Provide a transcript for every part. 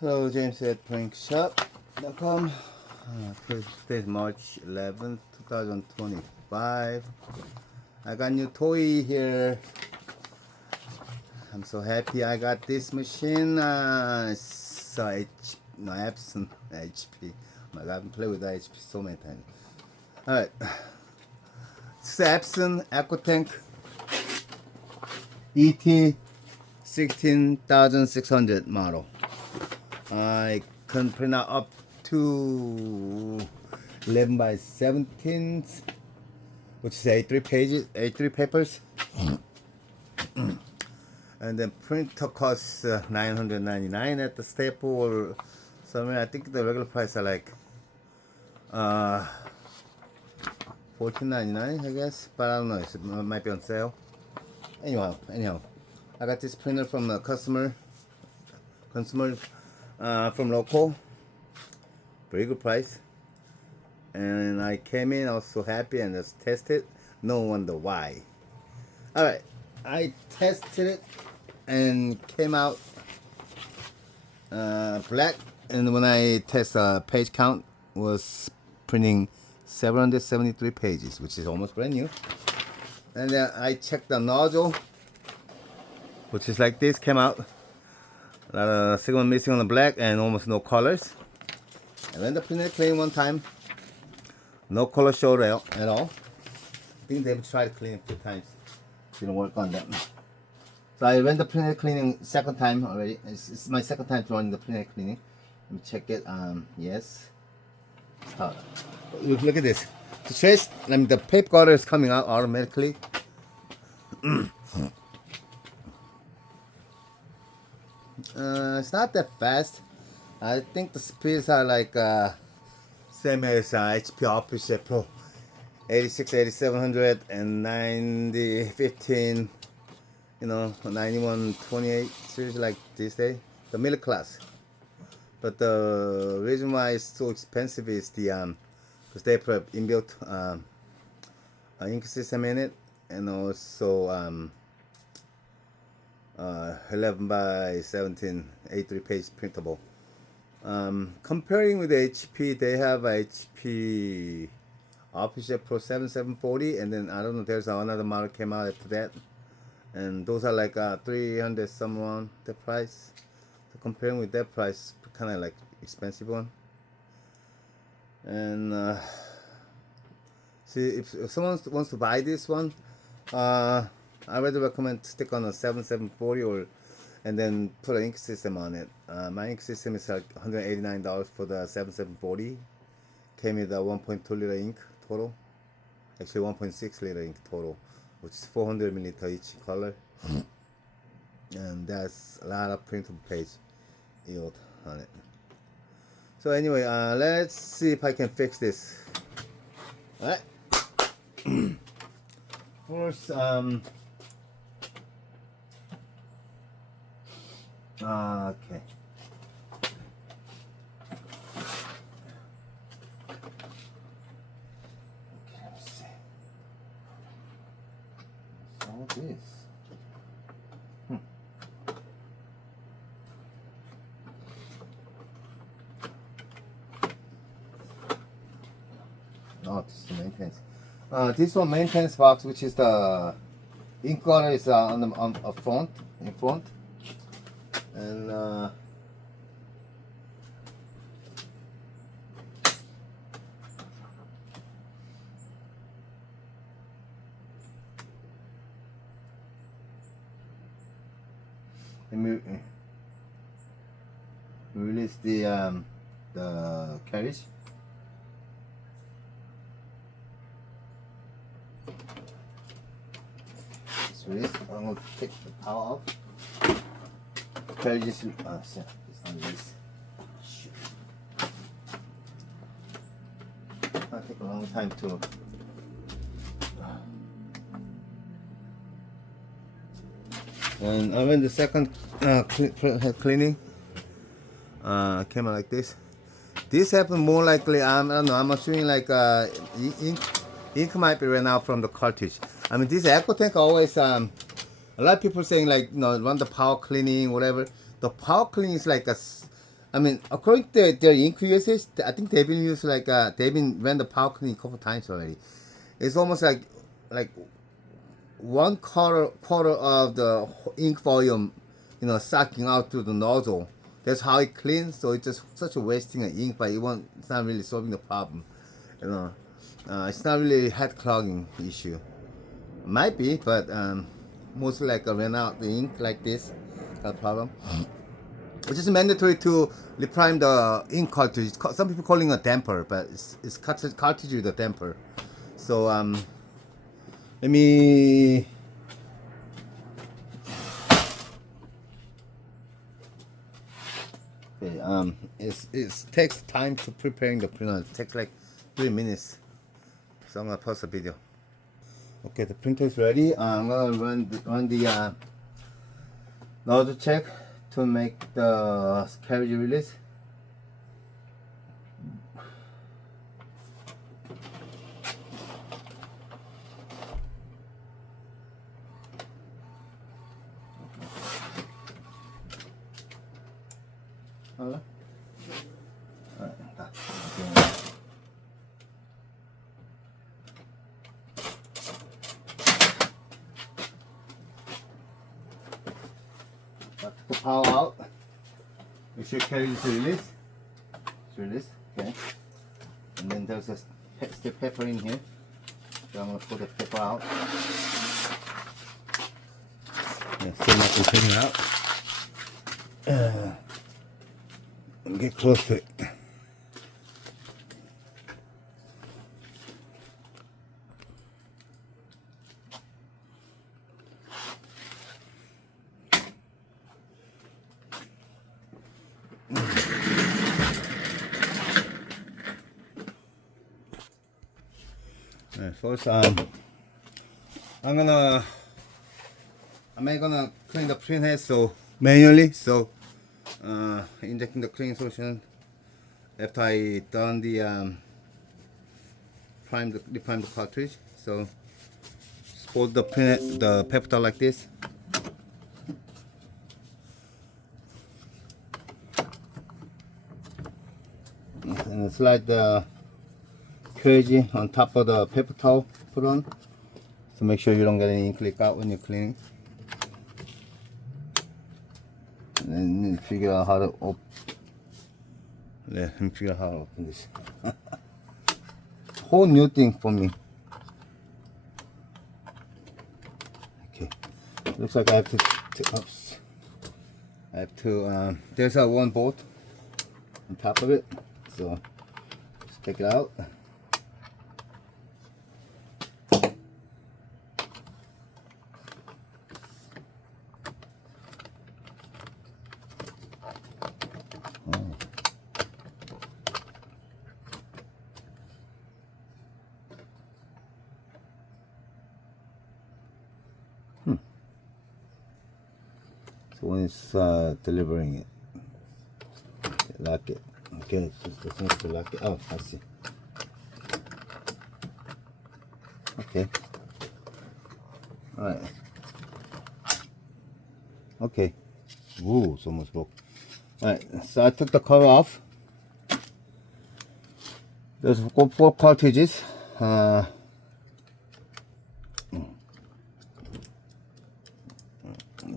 Hello, James at Proinkshop.com. Today is March 11th, 2025. I got new toy here. I'm so happy I got this machine. Epson HP. My God, I've been playing with that HP so many times. Alright. It's the Epson ecotank et-16600 model. I can print out up to 11 by 17, which is 83 pages, 83 papers. And then printer costs $999 at the Staple or somewhere. I think the regular price are like $14.99, I guess, but I don't know. It might be on sale. Anyhow, I got this printer from a consumer from local, very good price. And I came in, I was so happy and just tested. No wonder why. All right, I tested it and came out black. And when I test page count, was printing 773 pages, which is almost brand new. And then I checked the nozzle, which is like this, came out. A lot of signal missing on the black and almost no colors. I ran the printer clean one time. No color showed at all. I think they've tried to clean it a few times. Didn't work on that. So I ran the printer cleaning second time already. It's my second time to run the printer cleaning. Let me check it. Yes. Look at this. The trace, the paper cutter is coming out automatically. It's not that fast. I think the speeds are like same as HP Office Pro 86, 8700 and 9015, 9128 series like this day, the middle class. But the reason why it's so expensive is the because they put inbuilt ink system in it, and also 11 by 17 A3 page printable. Comparing with HP, they have HP Office Pro 7740, and then I don't know, there's another model came out after that, and those are like 300 some around the price. So comparing with that price, kind of like expensive one. And see, if someone wants to buy this one, I would recommend to stick on a 7740 and then put an ink system on it. My ink system is like $189 for the 7740. Came with a 1.2 liter ink total. Actually 1.6 liter ink total, which is 400 milliliter each color. And that's a lot of printable page yield on it. So anyway, let's see if I can fix this. Alright. First, okay. Let's see. So this. Oh, this is the maintenance. This one maintenance box, which is the ink color, is on the front, in front, and let me release the carriage. I'm going to take the power off. Carriage is it's on this. Shoot. It'll take a long time to. And I went the second cleaning. Came out like this. This happened more likely. I don't know. I'm assuming like ink might be ran out from the cartridge. I mean, this ecotank always a lot of people saying like run the power cleaning, whatever. The power cleaning is like I mean, according to their ink usage, I think they've been used like they've been ran the power cleaning a couple times already. It's almost like one quarter of the ink volume, sucking out through the nozzle. That's how it cleans. So it's just such a wasting of ink, but it's not really solving the problem. You know, it's not really a head clogging issue. Might be, but mostly like ran out the ink like this, that problem. Which is mandatory to reprime the ink cartridge. Some people calling it a damper, but it's cartridge with a damper. So let me. Okay, it takes time to preparing the printer. It takes like 3 minutes. So I'm gonna pause the video. Okay, the printer is ready. I'm gonna run the nozzle check to make the carriage release. Alright. To power out, you should carry this release. It's released, okay. And then there's a step pepper in here. So I'm gonna put the pepper out. Yeah, still not to take it out. And get close to it. First, I'm gonna clean the printhead so manually. So injecting the cleaning solution after I done the reprime the cartridge. So fold the pepper towel like this. And slide the carriage on top of the paper towel put on, so make sure you don't get any ink leak out when you're cleaning. And then figure out how to let me figure out how to open this. Whole new thing for me. Okay, looks like I have to there's a one bolt on top of it, so just take it out. So when it's delivering it, lock it. Okay, just the thing to lock it. Oh, I see. Okay. All right. Okay. Ooh, it's almost broke. All right. So I took the cover off. There's 4 cartridges.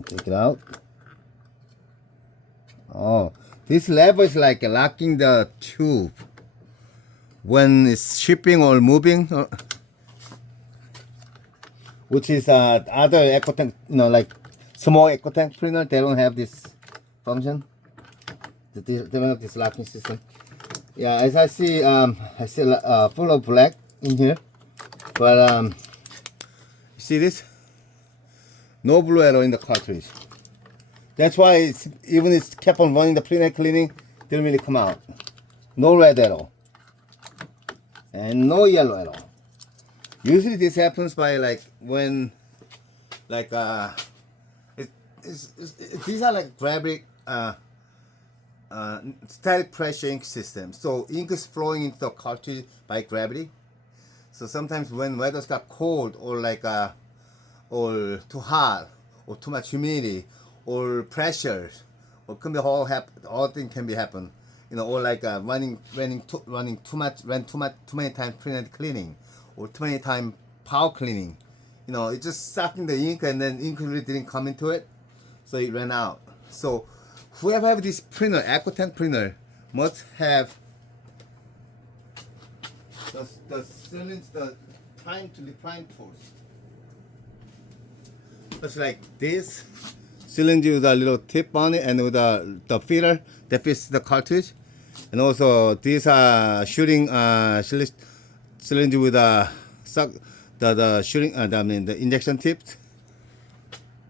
Take it out. Oh, this lever is like locking the tube when it's shipping or moving, which is other ecotank, like small ecotank printer, they don't have this function. They don't have this locking system. Yeah, as I see full of black in here, but you see this? No blue arrow in the cartridge. That's why even it's kept on running the printhead cleaning, didn't really come out. No red arrow. And no yellow arrow. Usually this happens by when these are like gravity static pressure ink system. So ink is flowing into the cartridge by gravity. So sometimes when weather's got cold or or too hot or too much humidity or pressure or can be all thing can be happen. You know, or like running too many times printhead cleaning, or too many times power cleaning. You know, it's just sucking the ink, and then ink really didn't come into it, so it ran out. So whoever have this printer, ecotank printer, must have the time to reprime tools. Just like this cylinder with a little tip on it, and with the feeder that fits the cartridge, and also these are shooting cylinder with a the shooting the injection tips,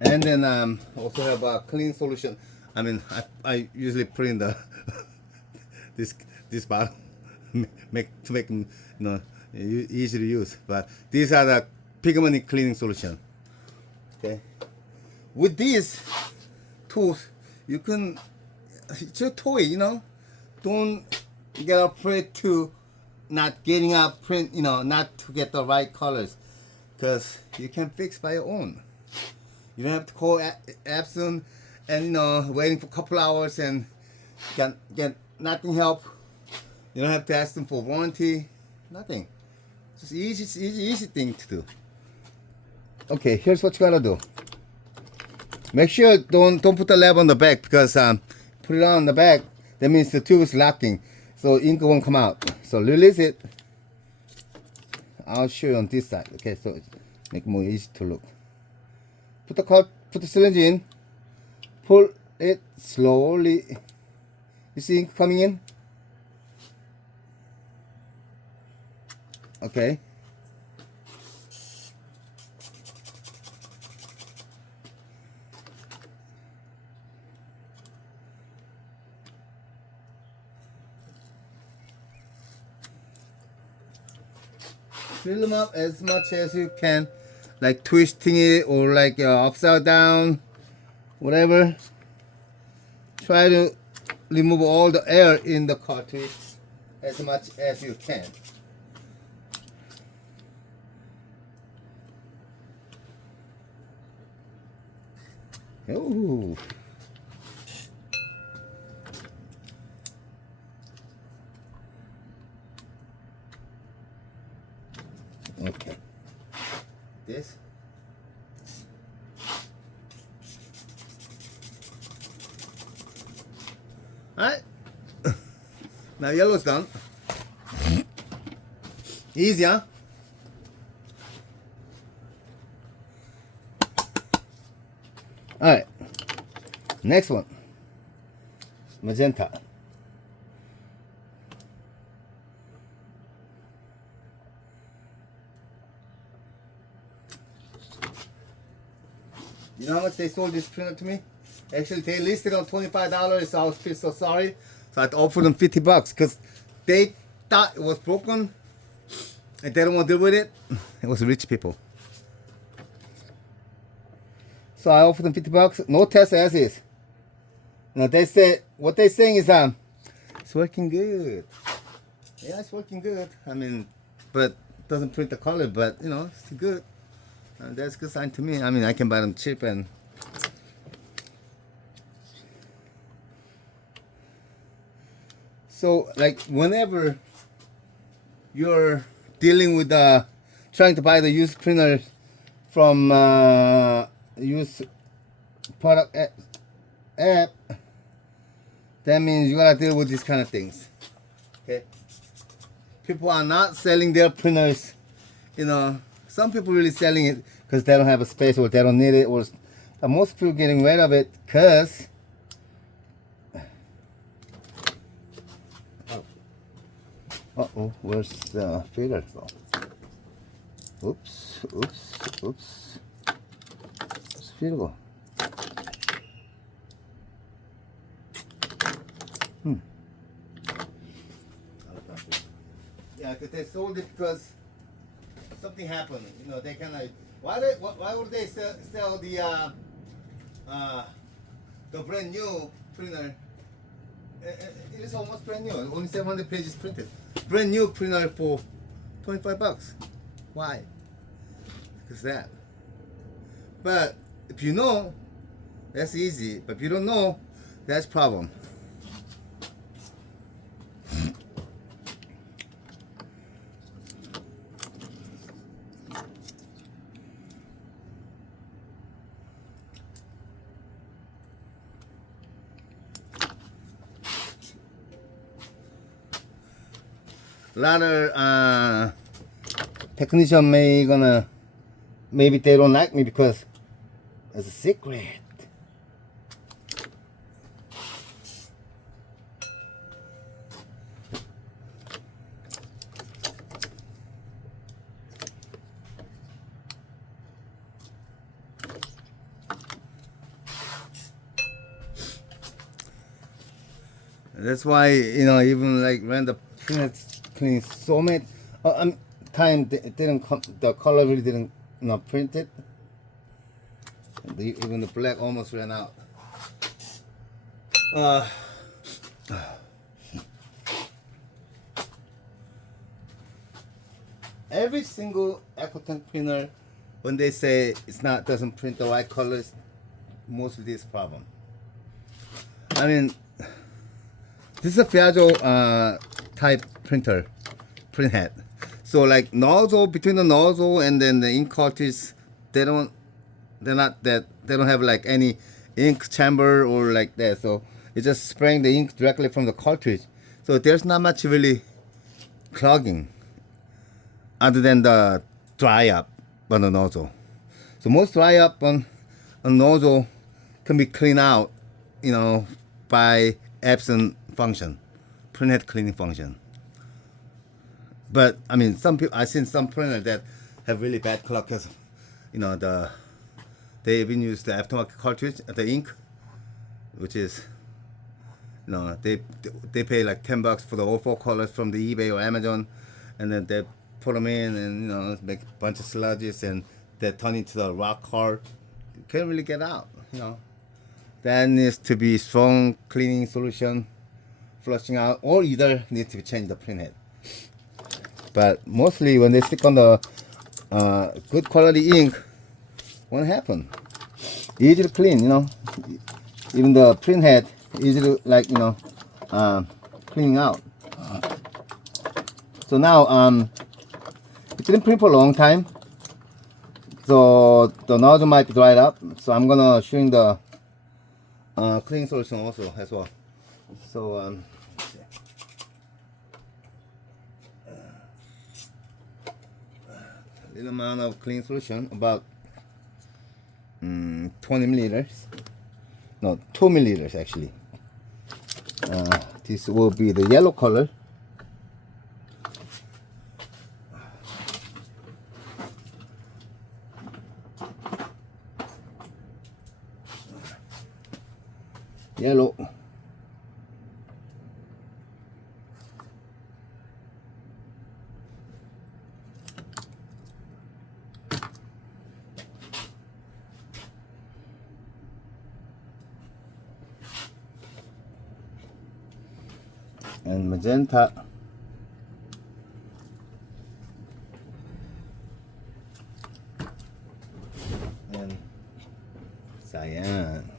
and then also have a clean solution. I mean, I usually put in the this bottle to make you know easy to use, but these are the pigment cleaning solution. Okay, with these tools you can, it's your toy, you know, don't get afraid to not getting up print, you know, not to get the right colors, because you can fix by your own. You don't have to call epson and, you know, waiting for a couple hours and get nothing help. You don't have to ask them for warranty, nothing. It's just easy thing to do. Okay, here's what you gotta do. Make sure don't put the lever on the back, because put it on the back, that means the tube is locking, so ink won't come out. So release it. I'll show you on this side. Okay, so make it more easy to look. Put the syringe in. Pull it slowly. You see ink coming in? Okay. Fill them up as much as you can, like twisting it or like upside down, whatever. Try to remove all the air in the cartridge as much as you can. Ooh. Okay. This. Alright. Now yellow's done. Easy, huh? Alright. Next one. Magenta. You know how much they sold this printer to me? Actually, they listed on $25, so I was so sorry. So I offered them $50 because they thought it was broken and they don't want to deal with it. It was rich people. So I offered them $50. No test as is. Now they say, what they're saying is it's working good. Yeah, it's working good. I mean, but it doesn't print the color, but you know, it's good. And that's a good sign to me. I mean, I can buy them cheap. And so like whenever you're dealing with trying to buy the used printer from used product app, that means you gotta deal with these kind of things. Okay, people are not selling their printers, you know. Some people really selling it because they don't have a space or they don't need it, or most people getting rid of it because where's the feeder though? Oops. Where's the feeder go? Yeah, because they sold it because something happened. You know, they kind of why would they sell the brand new printer? It is almost brand new. Only 700 pages printed. Brand new printer for $25. Why? Because that. But if you know, that's easy. But if you don't know, That's problem. A lot of technician maybe they don't like me because it's a secret. That's why, you know, even like when the print clean so many time it didn't come, the color really didn't, you know, print it. Even the black almost ran out. Every single ecotank printer, when they say doesn't print the right colors, mostly this problem. I mean, this is a Piaggio type printer, printhead. So like nozzle, between the nozzle and then the ink cartridge, they don't have like any ink chamber or like that. So it's just spraying the ink directly from the cartridge. So there's not much really clogging other than the dry up on the nozzle. So most dry up on nozzle can be cleaned out, you know, by epson function, printhead cleaning function. But I mean, some people, I've seen some printers that have really bad clog because, you know, they even use the aftermarket cartridge, the ink, which is, you know, they pay like $10 for the all four colors from the eBay or Amazon, and then they put them in and, you know, make a bunch of sludges and they turn into the rock hard. You can't really get out, you know. That needs to be strong cleaning solution, flushing out, or either need to change the printhead. But mostly when they stick on the good quality ink, won't happen. Easy to clean, you know. Even the printhead, easy to, like, you know, cleaning out. So now it didn't print for a long time, so the nozzle might be dried up. So I'm gonna show the cleaning solution also as well. So a little amount of cleaning solution, about 20 milliliters. No, 2 milliliters actually. This will be the yellow color. Yellow. And magenta. And cyan.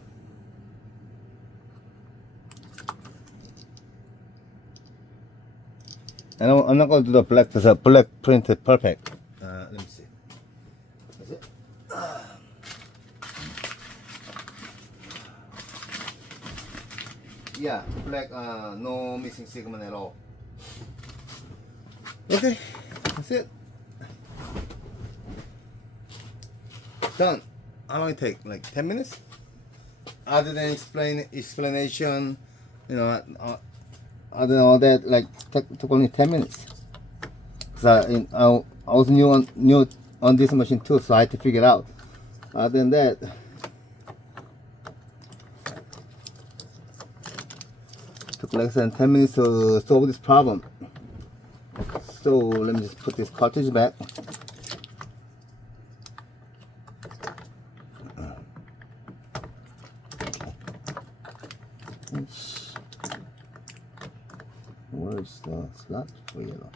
And I'm not going to do the black because the black printed perfect. Let me see. Is it? Yeah, black, no missing segment at all. Okay, that's it. Done. How long it take? Like 10 minutes? Other than explanation, you know, other than all that, like took only 10 minutes. Cause I was new on this machine too, so I had to figure it out. Other than that, took less than 10 minutes to solve this problem. So let me just put this cartridge back. Where's the slot for yellow?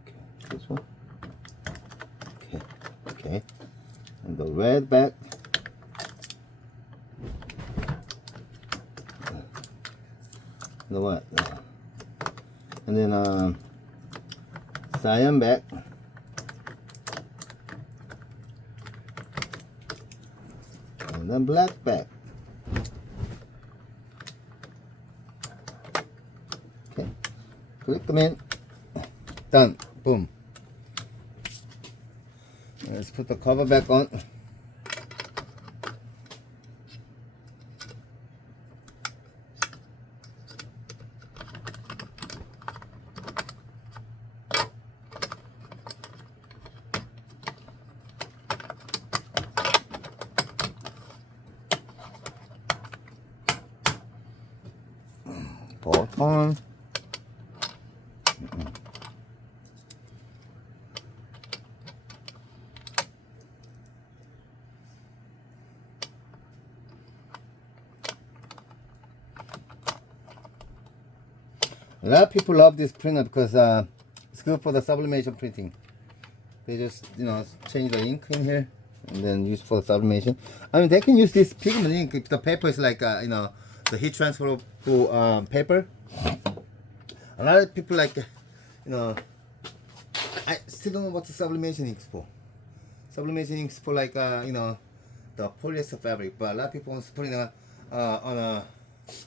Okay, this one. Okay, and the red back. the what? And then cyan back. And then black back. Okay, click them in. Done. Boom. Let's put the cover back on. Bolt on. A lot of people love this printer because it's good for the sublimation printing. They just, you know, change the ink in here and then use for the sublimation. I mean, they can use this pigment ink if the paper is like, you know, the heat transferable paper. A lot of people like, you know, I still don't know what the sublimation ink is for. Sublimation ink is for like, you know, the polyester fabric, but a lot of people want to put it on a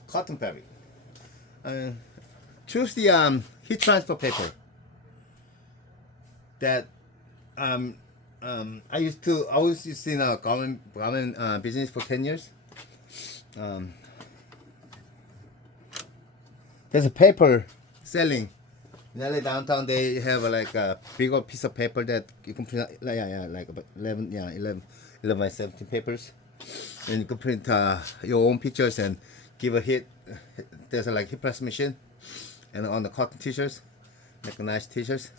cotton fabric. Choose the heat transfer paper that I was used in a garment business for 10 years. There's a paper selling in LA downtown. They have like a bigger piece of paper that you can print, like about 11 by 17 papers, and you can print your own pictures and give a hit. There's a like heat press machine, and on the cotton t-shirts, like a nice t-shirts.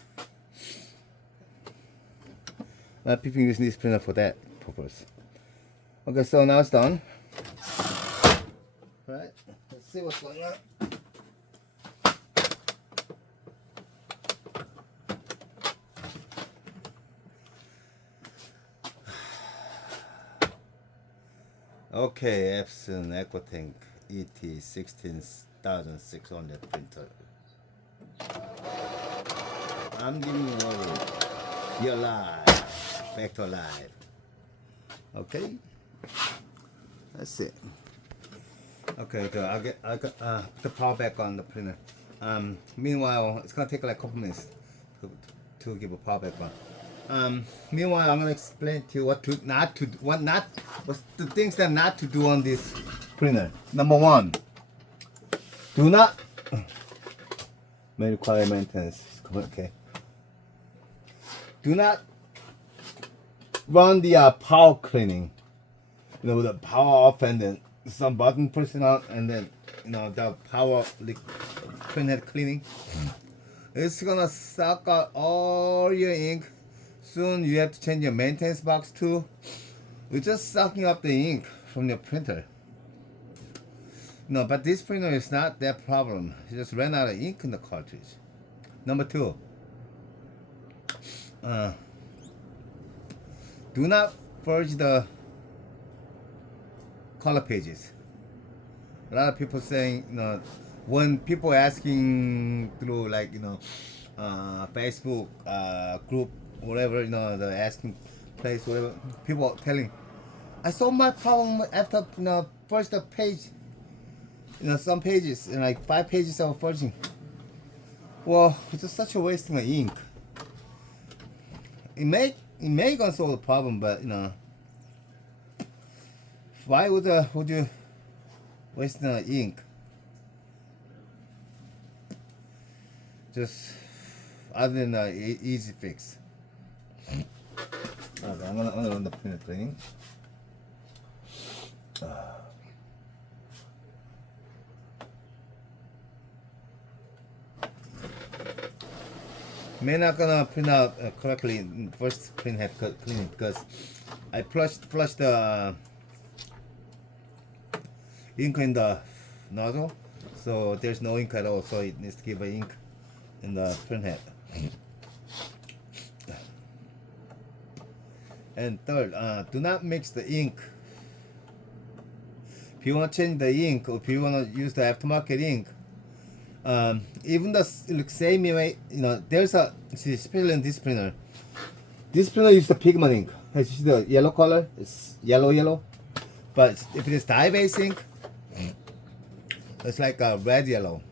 A lot of people using this printer for that purpose. Okay, so now it's done. All right, let's see what's going on. Okay, epson ecotank et-16600 printer. I'm giving you all. You're alive. Back to alive. Okay. That's it. Okay, so I got the power back on the printer. Meanwhile, it's gonna take like a couple minutes to give a power back on. Meanwhile, I'm gonna explain to you what's the things that not to do on this printer. Number one, do not may require maintenance. Okay. Do not run the power cleaning. You know, the power off and then some button pressing on, and then, you know, the power printhead cleaning. It's gonna suck out all your ink. Soon you have to change your maintenance box too. You're just sucking up the ink from your printer. No, but this printer is not that problem. You just ran out of ink in the cartridge. Number two, do not forge the color pages. A lot of people saying, you know, when people asking through like, you know, Facebook group, whatever, you know, the asking place, whatever, people telling, I solved my problem after, you know, forge the page, you know, some pages, and like 5 pages of forging. Well, it's just such a wasting of ink. It may gonna solve the problem, but, you know, why would you waste the ink? Just other than the easy fix. Okay, I'm gonna run the printer cleaning. May not gonna print out correctly in first printhead cleaning because I flushed the ink in the nozzle, so there's no ink at all. So it needs to give a ink in the printhead. And third, do not mix the ink. If you want to change the ink, or if you want to use the aftermarket ink, Even the same way, there's a, see, especially in this printer. This printer is the pigment ink. As you see the yellow color, it's yellow. But if it is dye-based ink, it's like a red yellow.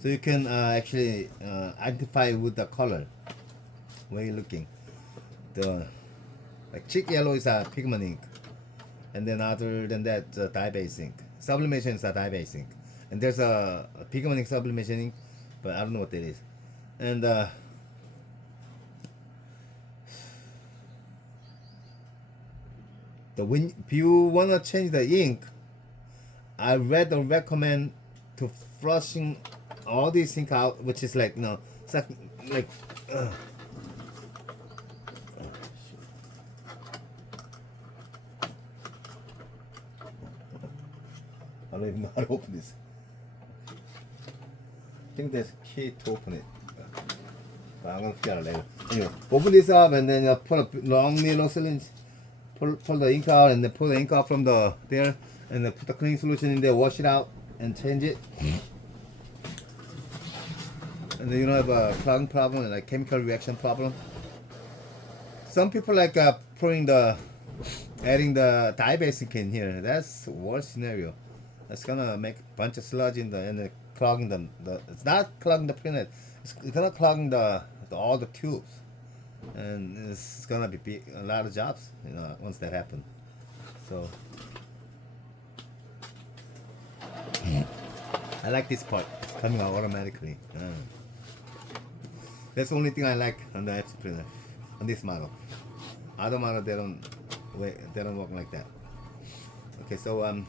So you can actually identify with the color when you're looking. The like chick yellow is a pigment ink, and then other than that, dye-based ink. Sublimation is a dye-based ink, and there's a pigment ink sublimation ink, but I don't know what that is. And when if you wanna change the ink, I read or recommend to flushing all these ink out, which is like like I don't even know how to open this. I think there's a key to open it, but I'm gonna figure it out later. Anyway, open this up and then put a long needle syringe, pull the ink out, and then pull the ink out from there, and then put the cleaning solution in there, wash it out, and change it. And then you don't have a clogging problem, like chemical reaction problem. Some people like adding the dye-based ink in here. That's the worst scenario. That's gonna make a bunch of sludge in and then clogging it's not clogging the printhead. It's gonna clogging all the tubes, and it's gonna be a lot of jobs, once that happens. So I like this part. It's coming out automatically. That's the only thing I like on the epson printer, on this model. Other model they don't work like that. Okay, so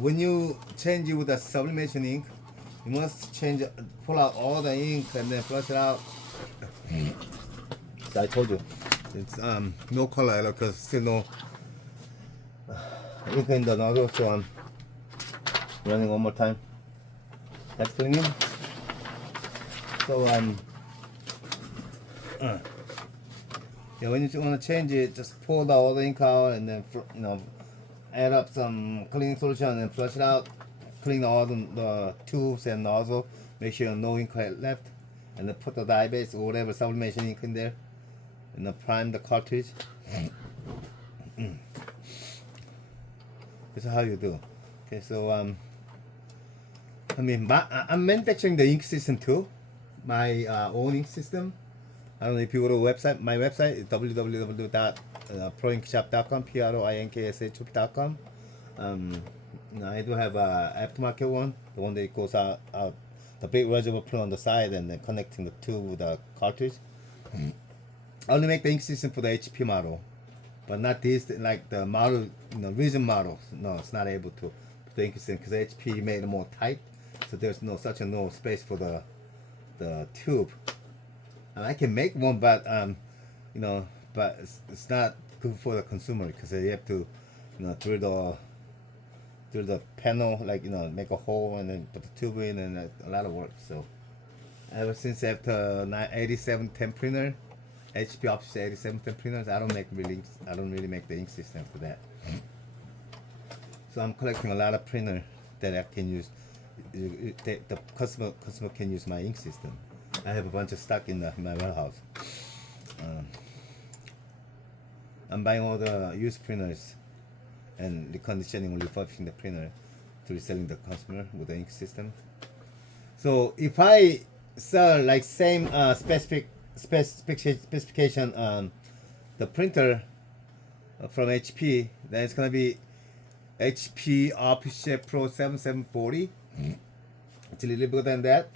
when you change it with the sublimation ink, you must pull out all the ink and then flush it out. So I told you, it's no color because still no ink in the nozzle. So I'm running one more time. That's cleaning. So yeah, when you want to change it, just pull all the ink out and then add up some cleaning solution and flush it out. Clean all the tubes and nozzle. Make sure no ink left, and then put the dye base or whatever sublimation ink in there, and then prime the cartridge. This is how you do. Okay, so I'm manufacturing the ink system too, my own ink system. I don't know if you go to my website is www.proinkshop.com, proinkshop.com. I do have a aftermarket one, the one that goes out the big reservoir put on the side and then connecting the tube with the cartridge. I only make the ink system for the HP model, but not this, like the model, recent models. No, it's not able to put the ink system because HP made it more tight, so there's no space for the tube. And I can make one, but but it's not good for the consumer because you have to, drill the panel, like make a hole and then put the tube in, and a lot of work. So ever since after 8710 printer, HP Office 8710 printers, I don't really make the ink system for that. So I'm collecting a lot of printer that I can use. The customer can use my ink system. I have a bunch of stock in my warehouse. I'm buying all the used printers and reconditioning or refurbishing the printer to reselling the customer with the ink system. So if I sell like same specification the printer from HP, then it's gonna be HP OfficeJet Pro 7740. It's a little bigger than that.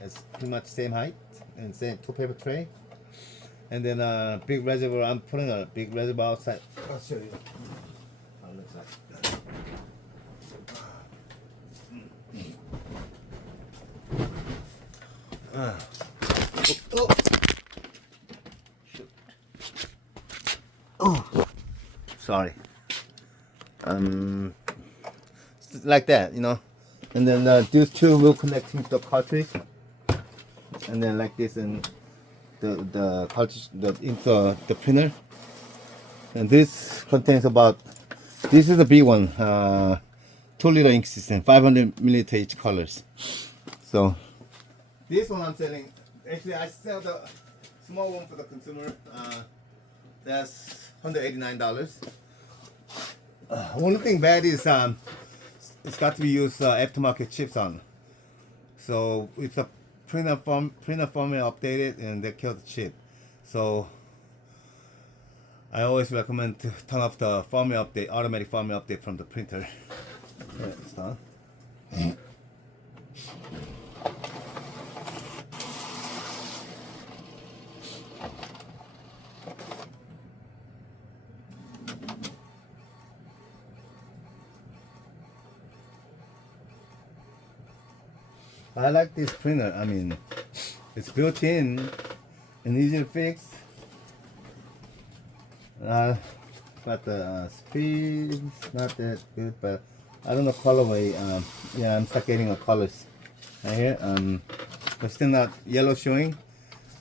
It's pretty much same height and same two paper tray. And then big reservoir. I'm putting a big reservoir outside. I'll show you how it looks like. Oh, sorry. Like that, and then these two will connect to the cartridge, and then like this, and the cartridge into the printer, and this contains about This is the big one, 2-liter ink system, 500 milliliter each colors. So this one I'm selling. Actually, I sell the small one for the consumer. That's $189. Only thing bad is it's got to be used aftermarket chips on. So it's a printer firmware updated and they killed the chip. So I always recommend to turn off the firmware update, automatic firmware update from the printer. Yeah, it's done. I like this printer. I mean, it's built in and easy to fix. But the speed not that good, but I don't know colorway. Yeah, I'm start getting the colors right here. But still not yellow showing,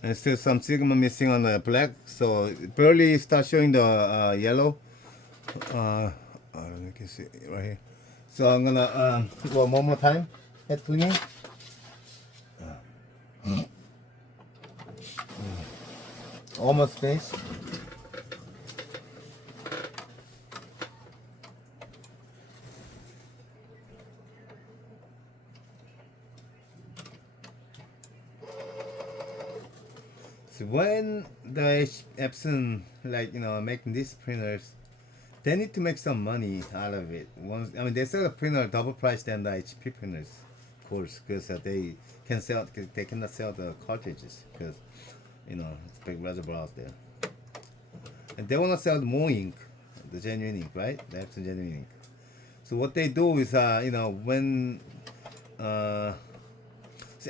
and still some sigma missing on the black. So it barely start showing the yellow. You can see it right here. So I'm gonna go one more time. Head cleaning. Almost finished. So when the Epson, like, you know, making these printers, they need to make some money out of it. Once, I mean, they sell the printer double price than the HP printers, of course, because they cannot sell the cartridges because, you know, it's a big reservoir out there, and they want to sell more ink, the genuine ink, right? The Epson genuine ink. So what they do is, you know, when the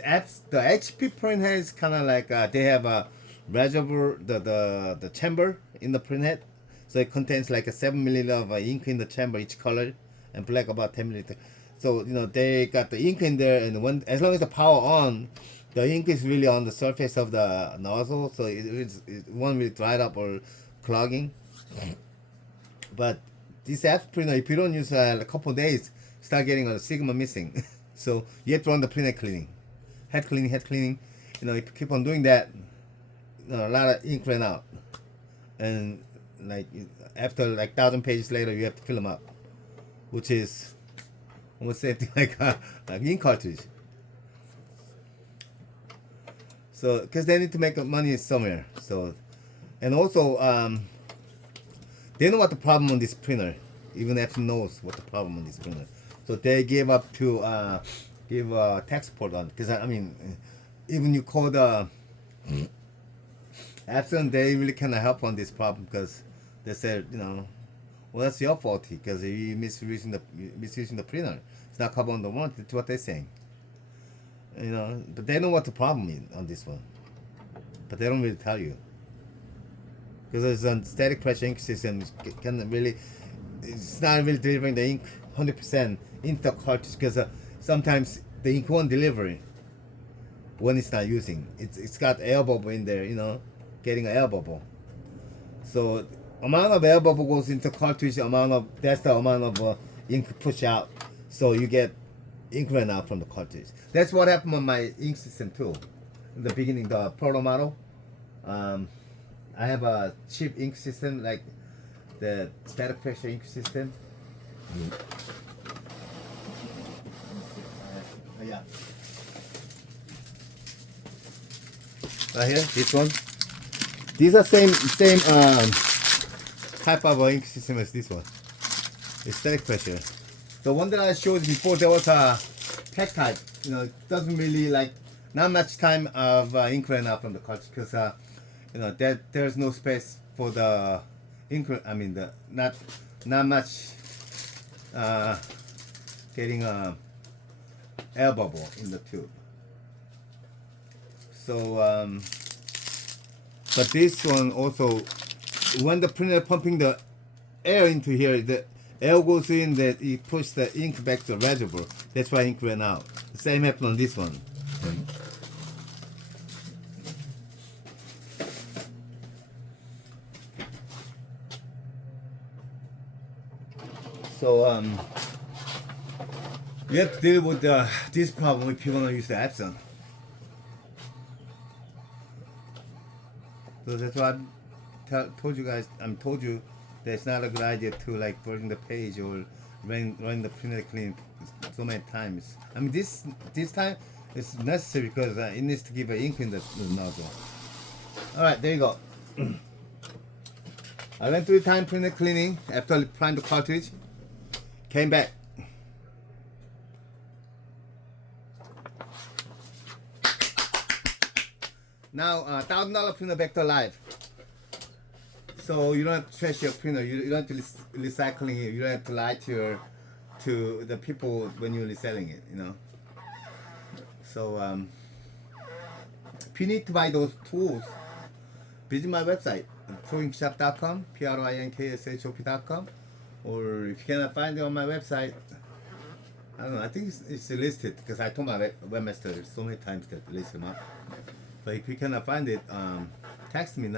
HP printhead is kind of like they have a reservoir, the chamber in the printhead, so it contains like a 7 milliliter of ink in the chamber each color, and black about 10 milliliter. So you know they got the ink in there, and when as long as the power on, the ink is really on the surface of the nozzle, so it won't really dry up or clogging. But this F printer, if you don't use a couple of days, start getting a sigma missing. So you have to run the printer cleaning. Head cleaning. You know, if you keep on doing that, you know, a lot of ink ran out, and like after like 1,000 pages later, you have to fill them up, which is almost something like ink cartridge. So, because they need to make money somewhere. So, and also they know what the problem on this printer. Even Epson knows what the problem on this printer. So they gave up to give tech support on, because I mean, even you call the Epson, they really cannot help on this problem, because they said, you know, well, that's your fault because you misusing the printer. It's not covered on the warranty. That's what they're saying. You know, but they know what the problem is on this one, but they don't really tell you, because there's a static pressure ink system. It's not really delivering the ink 100% into the cartridge, because sometimes the ink won't deliver it when it's not using. It's got air bubble in there, you know, getting an air bubble. So amount of air bubble goes into cartridge. That's the amount of ink push out. So you get ink run out from the cartridge. That's what happened on my ink system too. In the beginning, the proto model, I have a cheap ink system like the static pressure ink system. Yeah. Right here, this one. These are same type of ink system as this one. It's static pressure. The one that I showed before, there was a pack type. You know, it doesn't really like not much time of ink run out from the cartridge, because you know that there's no space for the ink. I mean, the not much getting air bubble in the tube. So, but this one also, when the printer pumping the air into here, the air goes in, that it pushes the ink back to the reservoir. That's why ink ran out. The same happened on this one. So you have to deal with this problem if you want to use the epson. So that's why told you guys. Told you that it's not a good idea to like burn the page or run the printer clean so many times. I mean this time it's necessary because it needs to give an ink in the nozzle. All right, there you go. I went 3 times printer cleaning after I primed the cartridge. Came back. Now $1,000 printer back to life. So you don't have to trash your printer. You don't have to recycling it. You don't have to lie to the people when you're reselling it. You know. So if you need to buy those tools, visit my website, Proinkshop.com, Proinkshop.com, or if you cannot find it on my website, I don't know. I think it's listed because I told my webmaster so many times that list them up. But if you cannot find it, text me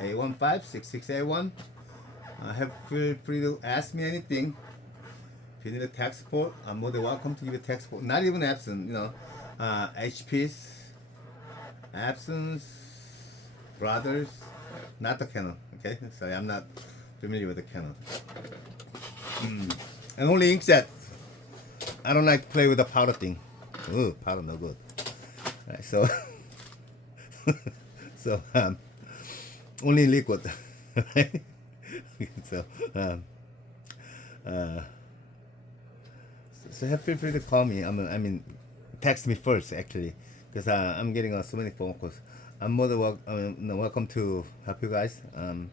909-815-6681. Feel free to ask me anything. If you need a tech support, I'm more than welcome to give you tech support. Not even Epson, you know, HP's, Epson's, Brothers, not the Canon. Okay, sorry, I'm not familiar with the Canon. And only inkjet. I don't like to play with the powder thing. Ooh, powder no good. Alright, so so only liquid. Right? So so feel free to call me. I mean text me first actually, because I'm getting so many phone calls. I'm more than welcome to help you guys. I'm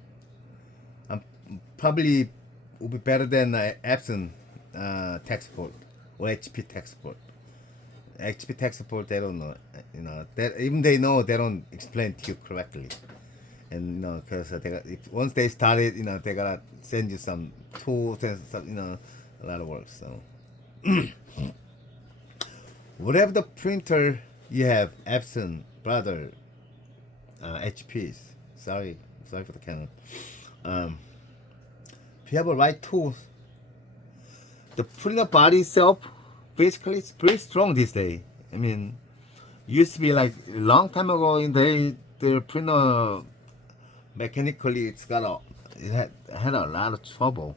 probably will be better than Epson tech support or HP tech support. HP tech support, they don't know, you know, that even they know, they don't explain to you correctly. And you know, because once they started, you know, they gotta send you some tools and stuff, you know, a lot of work. So whatever the printer you have, Epson, Brother, HP's, sorry for the Canon. If you have the right tools, the printer body itself basically it's pretty strong these days. I mean, used to be like a long time ago in the printer mechanically it had a lot of trouble,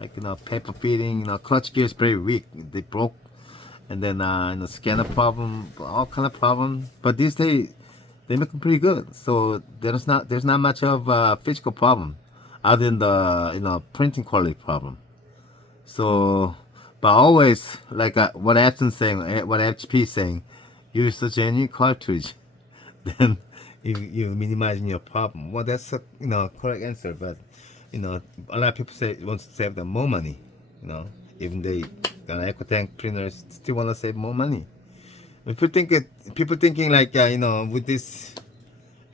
like you know, paper feeding, you know, clutch gear is very weak, they broke, and then you know, scanner problem, all kind of problem. But these days they make them pretty good, so there's not much of a physical problem other than the, you know, printing quality problem. So but always, like what Epson's saying, what HP is saying, use the genuine cartridge. Then you minimizing your problem. Well, that's a, you know, correct answer. But you know, a lot of people say wants to save them more money. You know, even they got ecotank printers, still want to save more money. People thinking like you know, with this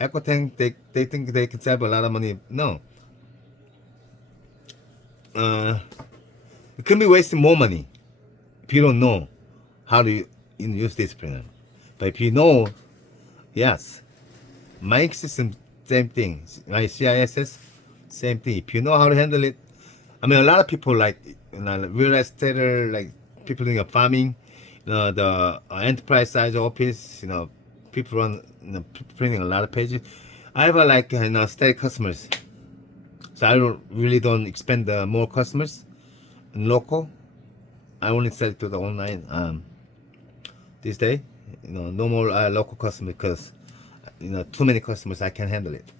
ecotank, they think they can save a lot of money. No. It can be wasting more money if you don't know how to use this printer. But if you know, yes, my system, same thing. My CISS, same thing. If you know how to handle it, I mean, a lot of people like, you know, real estate, like people doing farming, you know, the enterprise size office, you know, people run, you know, printing a lot of pages. I have like, you know, steady customers, so I don't expand more customers. Local, I only sell it to the online this day. You know, no more local customer because you know, too many customers, I can't handle it.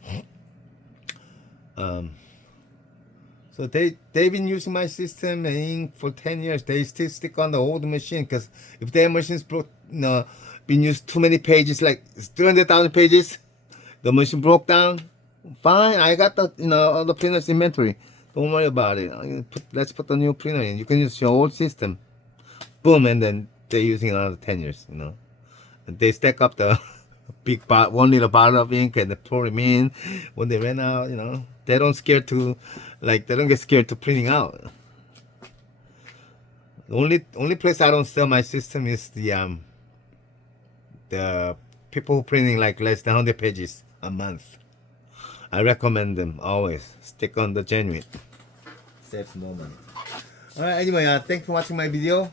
So they've been using my system for 10 years. They still stick on the old machine because if their machines broke, you know, been used too many pages, like 300,000 pages, the machine broke down. Fine, I got the, you know, all the printers inventory. Don't worry about it. Let's put the new printer in. You can use your old system. Boom, and then they're using another 10 years, you know. And they stack up the big 1 liter bottle of ink and they pour them in. When they ran out, you know, they don't get scared to printing out. The only place I don't sell my system is the people who printing like less than 100 pages a month. I recommend them always. Stick on the genuine. Saves more money. Alright, anyway, thanks for watching my video.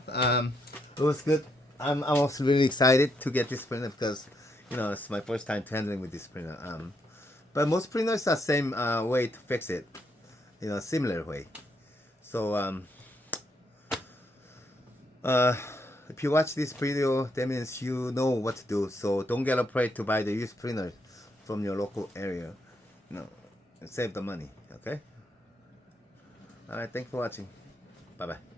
It was good. I'm also really excited to get this printer because, you know, it's my first time handling with this printer. But most printers are same way to fix it, you know, similar way. So if you watch this video, that means you know what to do. So don't get afraid to buy the used printer from your local area. No, save the money. Okay. All right. Thanks for watching. Bye bye.